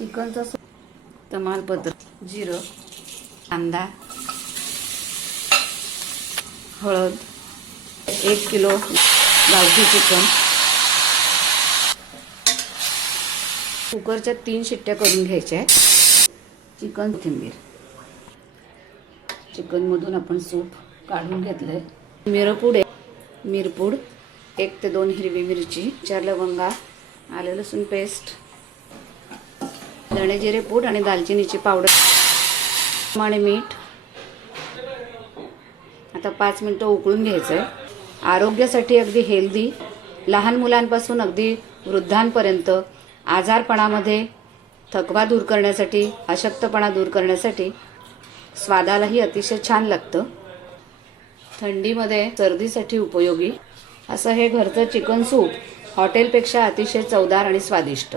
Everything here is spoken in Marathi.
चिकनचा तमालपत्र, जिरं, कांदा, हळद, 1 किलो गावठी चिकन, कुकरच्या 3 शिट्ट्या करून घ्यायच्या. चिकन, कोथिंबीर. चिकनमधून आपण सूप काढून घेतलंय. मिरपूड 1 ते 2 हिरवी मिरची, 4 लवंगा, आलं लसूण पेस्ट, धणे जिरे पूड आणि दालचिनीची पावडर आणि मीठ. आता 5 मिनिटं उकळून घ्यायचं आहे. आरोग्यासाठी अगदी हेल्दी, लहान मुलांपासून अगदी वृद्धांपर्यंत, आजारपणामध्ये थकवा दूर करण्यासाठी, अशक्तपणा दूर करण्यासाठी, स्वादालाही अतिशय छान लागतं. थंडीमध्ये सर्दीसाठी उपयोगी असं हे घरचं चिकन सूप हॉटेलपेक्षा अतिशय चवदार आणि स्वादिष्ट.